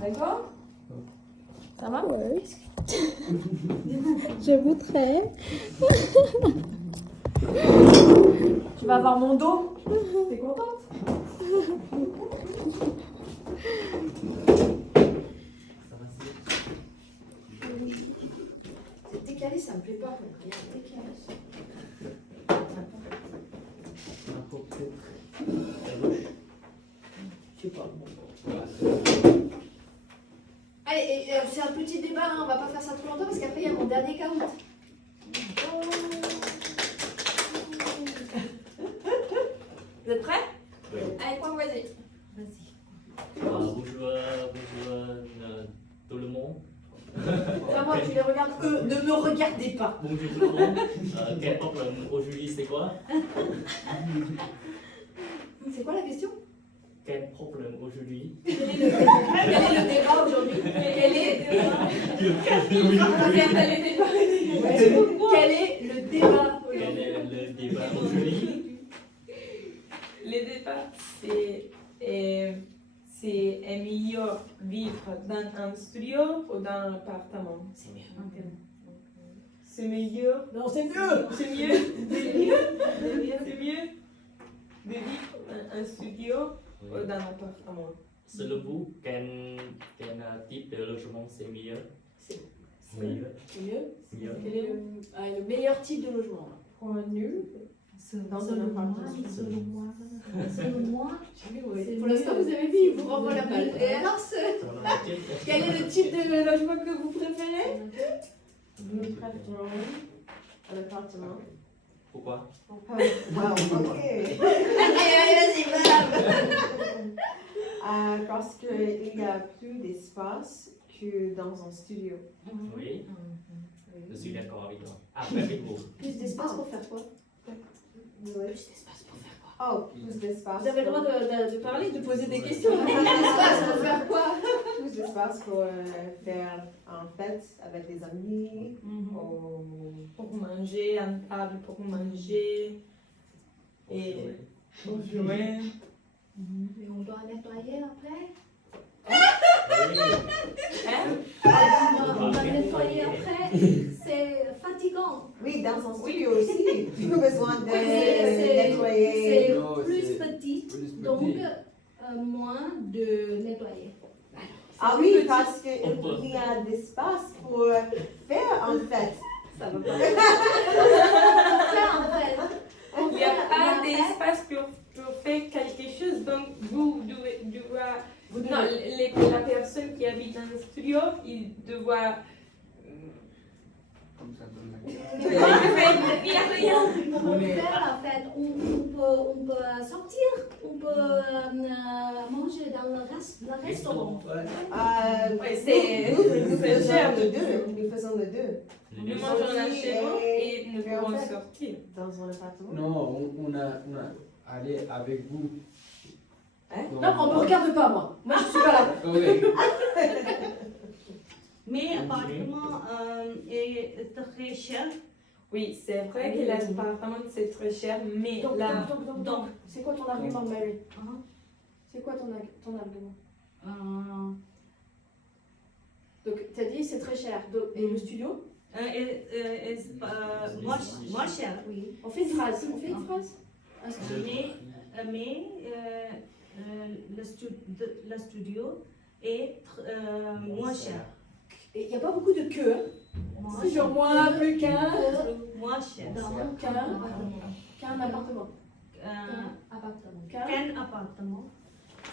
D'accord? Ça va? Ouais. Je voudrais. Tu vas avoir mon dos? T'es contente? C'est décalé, ça me plaît pas. Regarde, décalé. Je sais pas. Allez, c'est un petit débat, hein, on va pas faire ça trop longtemps parce qu'après il y a mon dernier caout. Vous êtes prêts? Oui. Allez, point, vas-y. Vas-y. Bonjour tout le monde. Enfin, moi, tu les regardes, eux, ne me regardez pas. Bonjour tout le monde. Quel problème aujourd'hui c'est quoi? C'est quoi la question? Quel problème aujourd'hui? Quel est le débat aujourd'hui? Quel est le débat? Quel est le débat aujourd'hui? Le débat, c'est mieux vivre dans un studio ou dans un appartement. C'est mieux. C'est meilleur. Non, c'est mieux. C'est mieux. C'est mieux. C'est mieux de vivre dans un studio ou dans un appartement. Selon vous, quel type de logement c'est mieux? C'est Meilleur. mieux. Mieux. Quel est le meilleur type de logement? Pour nul. Dans un appartement. Selon moi. Pour l'instant, vous avez vu, il vous renvoie la balle. Et alors, quel est le type de logement que vous préférez? Nous préférons un appartement. Pourquoi? Wow, ok. Allez, vas-y, madame. Parce qu'il y a plus d'espace que dans un studio. Oui. Je suis d'accord avec toi. Après, avec vous. Plus d'espace pour faire quoi? Oui. Plus d'espace pour faire quoi? Oh, plus d'espace. Vous avez le droit de parler, de poser des questions. Plus d'espace pour faire quoi? Plus d'espace pour faire en fête avec des amis. Pour manger, un table pour manger. Et pour jouer. Mais on doit nettoyer après. Oui. On doit nettoyer après. C'est fatigant. Oui, dans un studio aussi. Tu as besoin de C'est nettoyer. plus petit, donc moins de nettoyer. Ah oui, parce qu'il y a d'espace pour faire en fête. Ça va pas. Faire en fait. Il n'y a pas d'espace pour faire quelque chose, donc vous devez. Non, la personne qui habite dans le studio, il doit. Pour faire en fait, on peut sortir, on peut manger dans le restaurant. Ouais, c'est cher. Nous faisons les deux. Nous mangeons là chez nous et nous pouvons sortir. Dans un appartement. Non, on a allé avec vous. Non, on me regarde pas moi. Moi je suis pas là. Ok. Mais l'appartement est très cher. Oui, c'est vrai que l'appartement c'est très cher, mais là. Donc, c'est quoi ton argument, Mary? C'est quoi ton argument? Donc, tu as dit c'est très cher. Et le studio? Moins cher, oui. On fait une phrase. Mais le studio est moins cher. Et il n'y a pas beaucoup de queue. C'est genre moins, plus qu'un. Moins cher. Qu'un appartement. Qu'un appartement.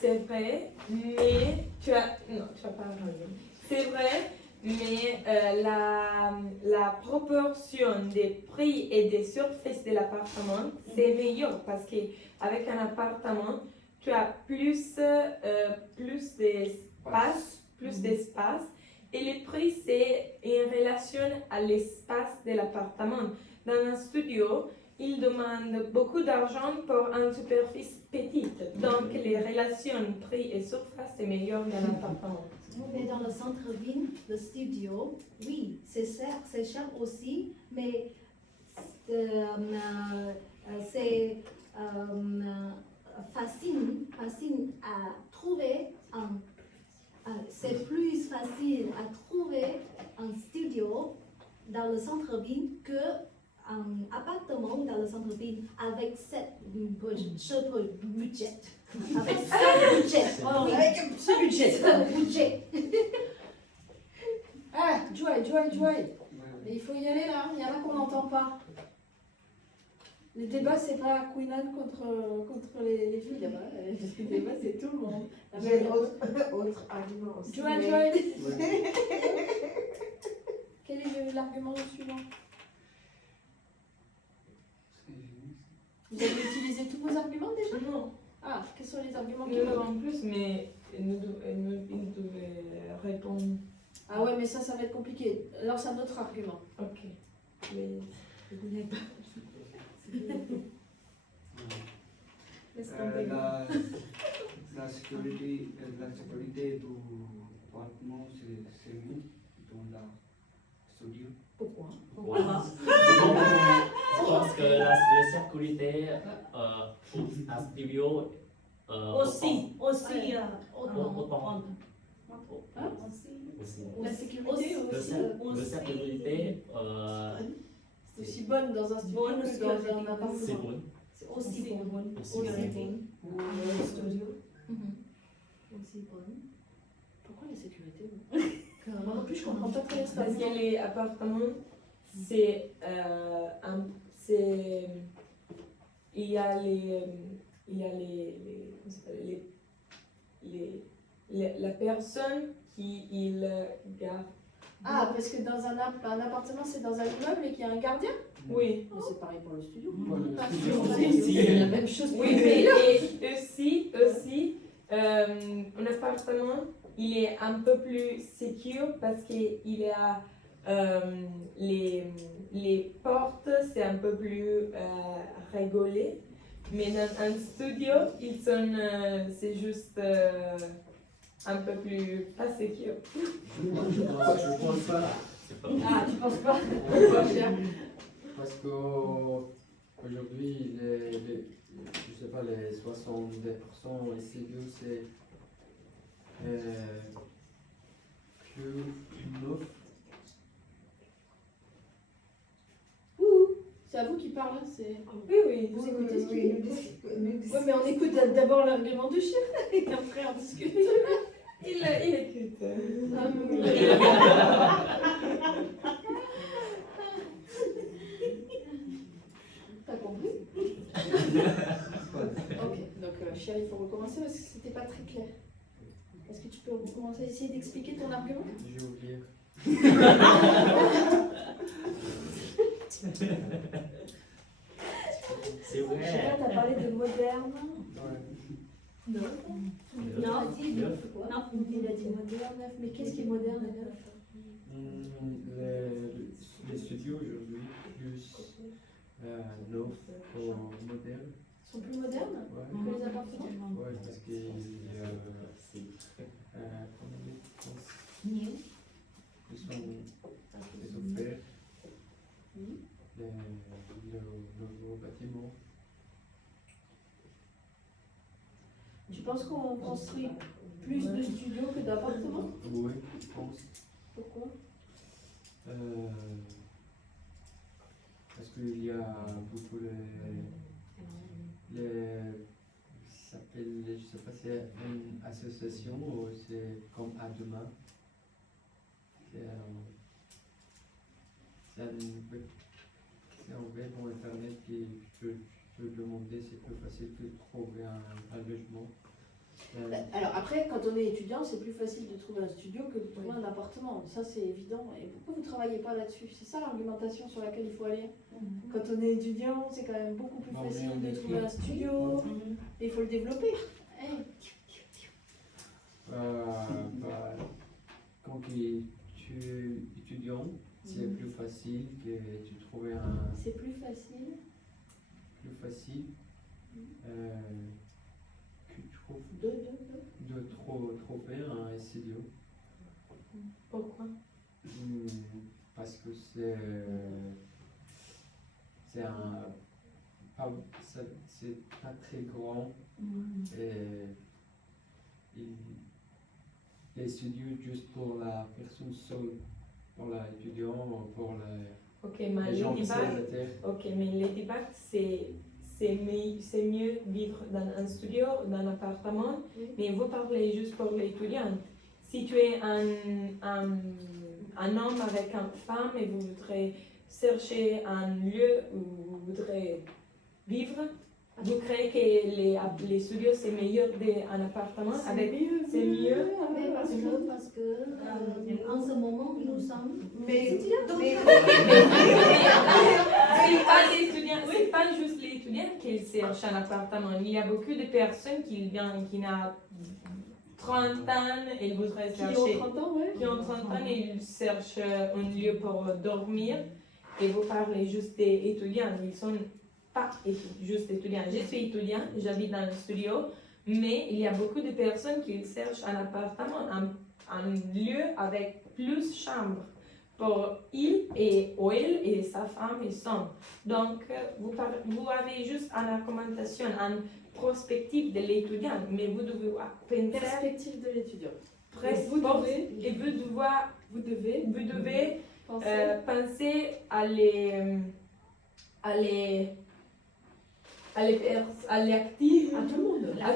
C'est vrai, mais tu as. Non, tu vas pas raison. C'est vrai, mais la proportion des prix et des surfaces de l'appartement, c'est meilleur parce qu'avec un appartement, tu as plus d'espace. Et le prix, c'est en relation à l'espace de l'appartement. Dans un studio, ils demandent beaucoup d'argent pour une superficie petite. Donc, les relations prix et surface, c'est meilleur dans l'appartement. Mais dans le centre-ville, le studio, oui, c'est cher aussi, mais c'est facile à trouver. C'est facile à trouver un studio dans le centre-ville qu'un appartement dans le centre-ville avec ce budget. Avec ce budget. Oh, Oui. avec un petit budget. Ce budget. Ah, Joy. Mais il faut y aller là, il y en a qu'on n'entend pas. Les débats, c'est pas Queen Anne contre les filles là-bas. Les débats, c'est tout le monde. J'ai autre argument aussi. Joy. mais- Quel est l'argument suivant? Vous avez utilisé tous vos arguments déjà? Non, Ah, quels sont les arguments qui non, en plus, mais il devait répondre. Ah ouais, mais ça va être compliqué. Alors c'est un autre argument. Ok. Mais vous n'avez pas. Laisse tomber. La sécurité du appartement, c'est mieux dans la studio. Pourquoi? Voilà. Je pense que la sécurité à studio Aussi, autant. Hein? Aussi. La sécurité La sécurité, c'est aussi bonne dans un studio Bonne que dans un sécurité. appartement. c'est bon. C'est aussi bon. Aussi Aussi bon. bon. Studio. Aussi bon. Pourquoi la sécurité? Moi non plus, je comprends pas très bien ce Parce que les appartements, c'est il y a comment ça s'appelle, la personne qui il garde. Ah, parce que dans un appartement, c'est dans un immeuble et qu'il y a un gardien? Oui. Mais c'est pareil pour le studio. Pour le Pas studio, sûr, aussi. c'est la même chose. Oui, mais et aussi, un appartement, il est un peu plus sécure parce qu'il y a les portes, c'est un peu plus régulé. Mais dans un studio, ils sont, c'est juste un peu plus pas sécure. Je pense pas. Ah, tu penses pas? Parce qu'aujourd'hui, je sais pas, les 70% ici, c'est plus neuf. Ouh, c'est à vous qui parle, c'est... Oui, oui. Vous écoutez ce qu'il dit? nous Oui, mais on écoute d'abord l'argument du chien et après on discute. Il écoute. T'as compris? Ok, donc chérie, il faut recommencer parce que c'était pas très clair. Est-ce que tu peux recommencer à essayer d'expliquer ton argument? J'ai oublié. C'est Je sais vrai. pas, t'as parlé de moderne. Non. Non. Quoi? Non. Il a dit moderne, neuf, mais qu'est-ce qui est moderne et neuf? Les studios aujourd'hui, plus neuf ou moderne. Sont plus modernes Ouais. que les appartements? Ouais, parce que New. ils sont offerts le nouveau bâtiment. Tu penses qu'on construit plus de studios que d'appartements? Oui, je pense. Pourquoi? Parce qu'il y a beaucoup ça s'appelle, je sais pas si c'est une association ou c'est comme Adema. C'est un web ou internet qui tu peux demander, c'est plus facile que de trouver un logement. Alors après, quand on est étudiant, c'est plus facile de trouver un studio que de trouver un appartement. Ça, c'est évident. Et pourquoi vous ne travaillez pas là-dessus? C'est ça l'argumentation sur laquelle il faut aller. Quand on est étudiant, c'est quand même beaucoup plus Bon, mais facile on de est trouver un studio. Et il faut le développer. Quand tu es étudiant, c'est plus facile que tu trouves C'est plus facile. que tu trouves de trouver un studio. Pourquoi? Parce que c'est pas très grand et les studios juste pour la personne seule, pour l'étudiant ou pour Ok, mais les gens Ladybug, célibataires. ok, mais Ladybug, c'est mieux vivre dans un studio, dans un appartement, mais vous parlez juste pour l'étudiant. Si tu es un homme avec une femme et vous voudrez chercher un lieu où vous voudrez vivre, vous croyez que les studios c'est meilleur qu'un appartement avec c'est mieux. Mais parce que en ce moment, nous sommes Mais, étudiants. mais- C'est pas les étudiants, c'est pas juste les étudiants qui cherchent un appartement. Il y a beaucoup de personnes qui viennent, qui n'ont 30 ans et ils voudraient Qui ont chercher. 30 ans, ouais. Qui ont 30 ans et ils cherchent un lieu pour dormir. Et vous parlez juste des étudiants. Ils sont pas juste étudiants. Je suis étudiant, j'habite dans le studio, mais il y a beaucoup de personnes qui cherchent un appartement, un lieu avec plus de chambres pour il et sa femme et son. Donc, vous avez juste une recommandation, une prospective de l'étudiant, mais vous devez penser Perspective de l'étudiant. vous devez penser à les actifs, À tout le monde. à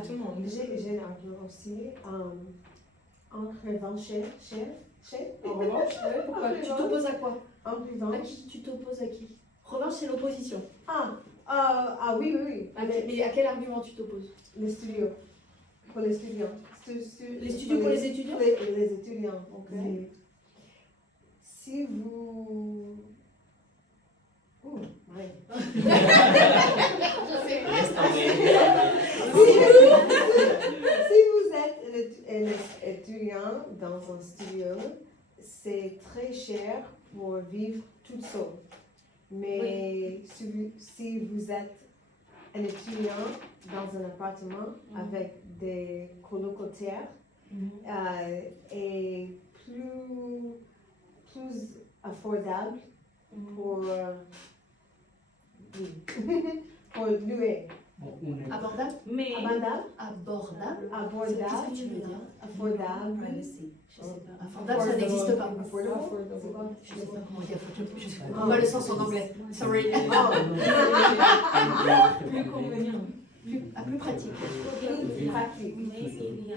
tout le monde. J'ai un argument aussi. En revanche, En revanche, ouais, pourquoi tu t'opposes à quoi? En À revanche. qui tu t'opposes à qui? Revanche, c'est l'opposition. Oui, oui, oui. Mais à quel argument tu t'opposes? Les studios. Pour les étudiants. Les studios pour les étudiants? Les étudiants. Ok. C'est- Si vous. Oh, ouais. Laisse tomber. Si vous êtes un étudiant dans un studio, c'est très cher pour vivre tout seul. Mais si vous êtes un étudiant dans un appartement avec des colocataires et plus affordable pour, pour louer. Abordable? Mais Abordable, Abordable? abordable, Qu'est-ce que tu veux dire? affordable. privacy. Je sais pas. Abordable, ça n'existe pas. Affordable. C'est quoi? Je sais pas comment dire. Je sais pas. Pas le sens en anglais. Sorry. Plus convenient. Plus pratique. Plus pratique. Mais il y a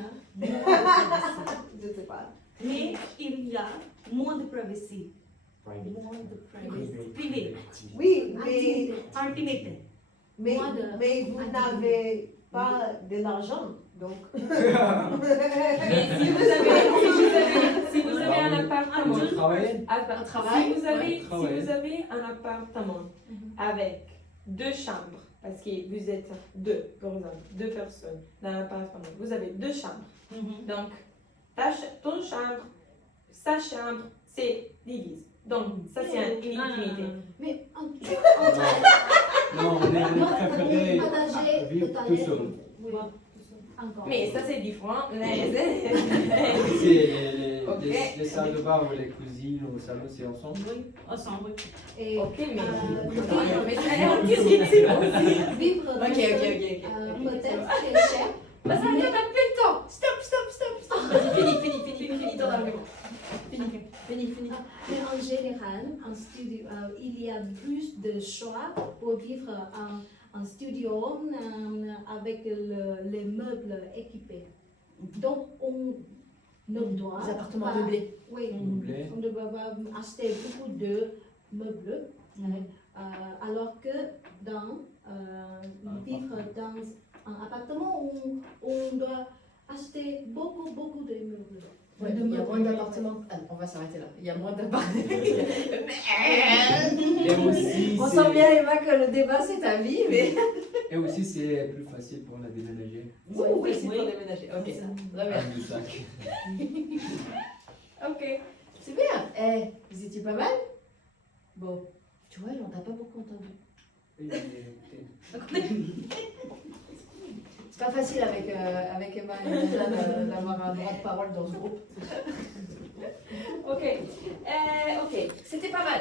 Je sais pas. mais il y a moins de privacy. Private. Moins de privacy. Privé. Oui, mais, Intimate. mais, Moins de- mais vous n'avez pas de l'argent, donc. Mais si vous avez un appartement, Travailler. attends, travail, si vous travail. avez un appartement avec 2 chambres, parce que vous êtes 2, par exemple, 2 personnes dans l'appartement, vous avez 2 chambres. Donc, ton chambre, sa chambre, c'est divise. Donc, ça c'est une intimité. Mais en Non, on est préféré partager vivre le tout toilette. seul. Oui, encore. Mais ça c'est différent. C'est Ok. les salles de bain ou les cuisines ou le salon, c'est ensemble. Oui, ensemble. Et Ok, mais vivre elle est en difficile aussi. vivre Ok, tout ok, seul, ok. peut-être c'est cher. Bah ça, t'as plus le temps. Stop. Vas-y, fini ton argument. Fini. Mais en général, en studio, il y a plus de choix pour vivre en studio avec les meubles équipés. Donc, on ne doit Les appartements pas- meublés. Oui, Meublés. on ne doit pas acheter beaucoup de meubles, alors que vivre dans un appartement où on doit acheter beaucoup de meubles. Ouais, il y a moins d'appartements. Ah, on va s'arrêter là. Il y a moins d'appartements. Et aussi, On c'est- sent bien, Emma, que le débat c'est ta vie, mais. Et aussi, c'est plus facile pour la déménager. Oui, c'est pour déménager. Ok, C'est ça. très bien. Un du sac. Ok, c'est bien. Eh, vous étiez pas mal? Bon, tu vois, on t'a pas beaucoup entendu. C'est pas facile avec Emma et Nana d'avoir un droit de parole dans ce groupe. Ok, c'était pas mal.